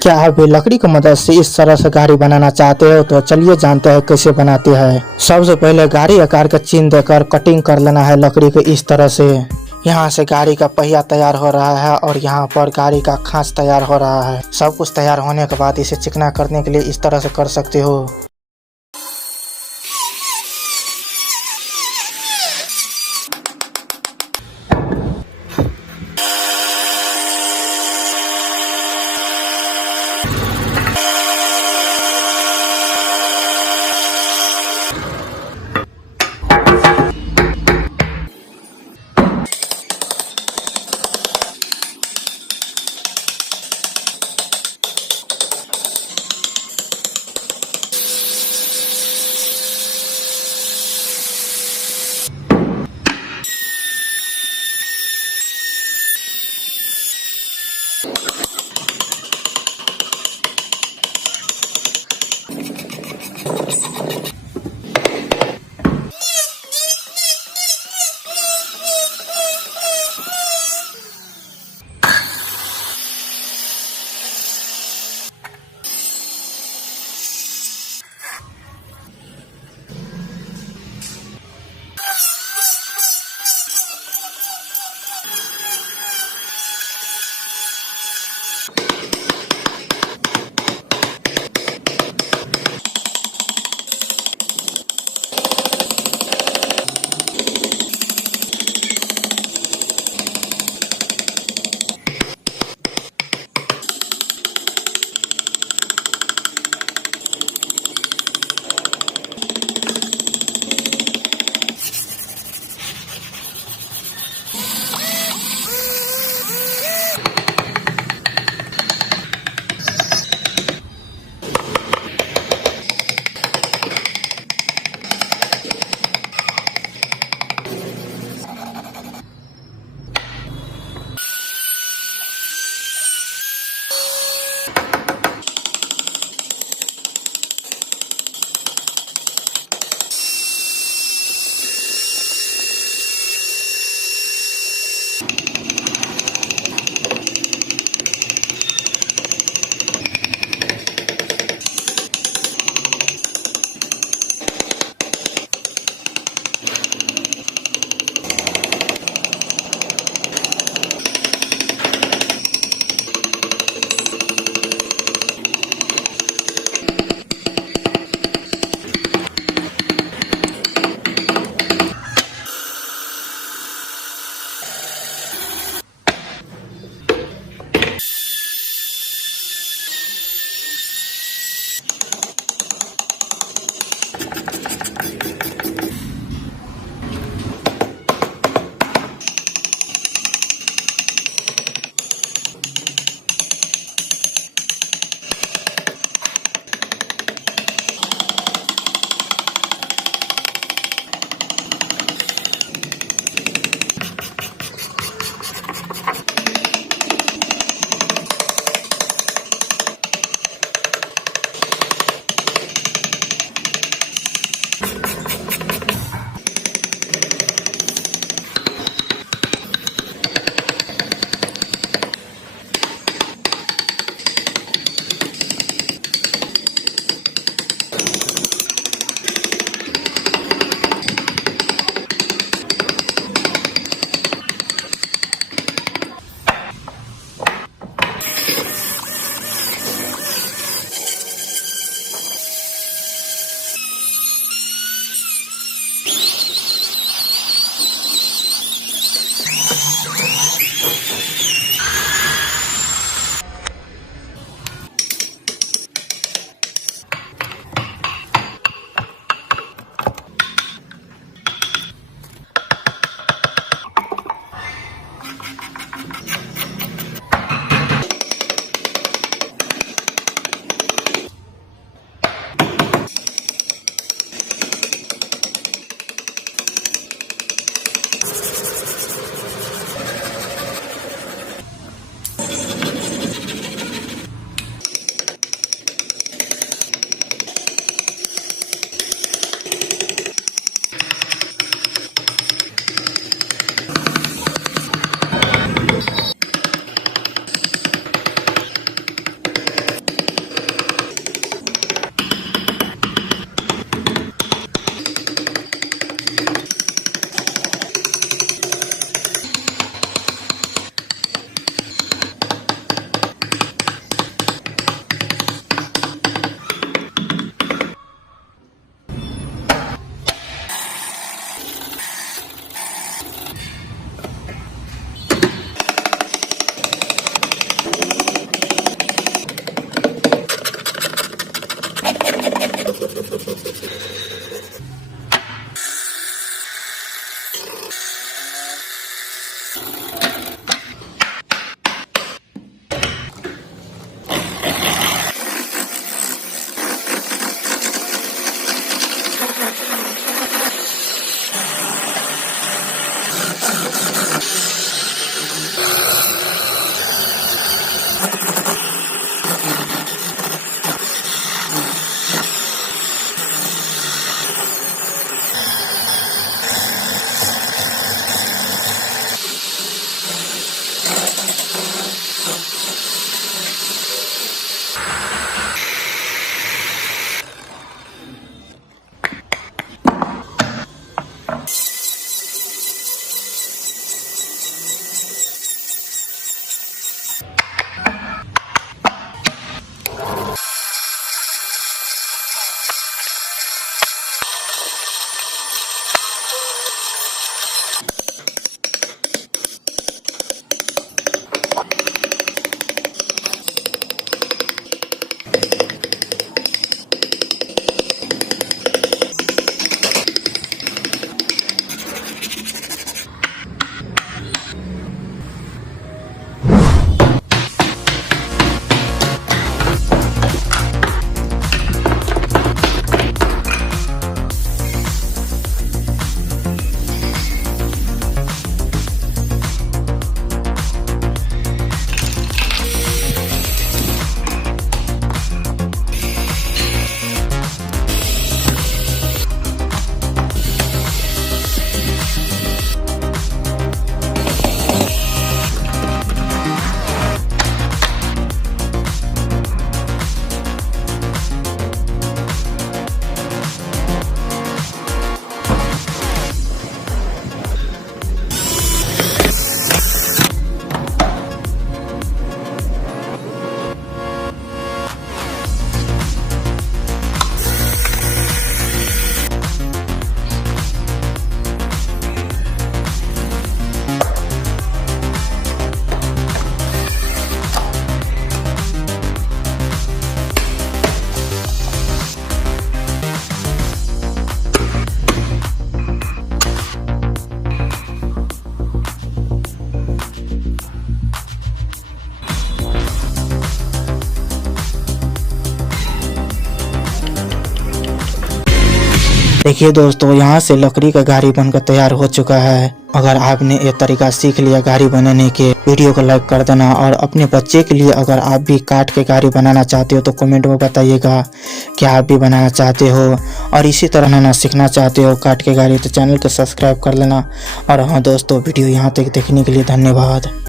क्या आप भी लकड़ी की मदद से इस तरह से गाड़ी बनाना चाहते हो? तो चलिए जानते हैं कैसे बनाते हैं। सबसे पहले गाड़ी आकार का चिन्ह देकर कटिंग कर लेना है लकड़ी को इस तरह से। यहाँ से गाड़ी का पहिया तैयार हो रहा है और यहाँ पर गाड़ी का खांच तैयार हो रहा है। सब कुछ तैयार होने के बाद इसे चिकना करने के लिए इस तरह से कर सकते हो। देखिए दोस्तों, यहाँ से लकड़ी का गाड़ी बनकर तैयार हो चुका है। अगर आपने ये तरीका सीख लिया गाड़ी बनाने के, वीडियो को लाइक कर देना। और अपने बच्चे के लिए अगर आप भी काट के गाड़ी बनाना चाहते हो तो कमेंट में बताइएगा कि आप भी बनाना चाहते हो और इसी तरह बनाना सीखना चाहते हो काट के गाड़ी, तो चैनल को सब्सक्राइब कर लेना। और हाँ दोस्तों, वीडियो यहाँ तक देखने के लिए धन्यवाद।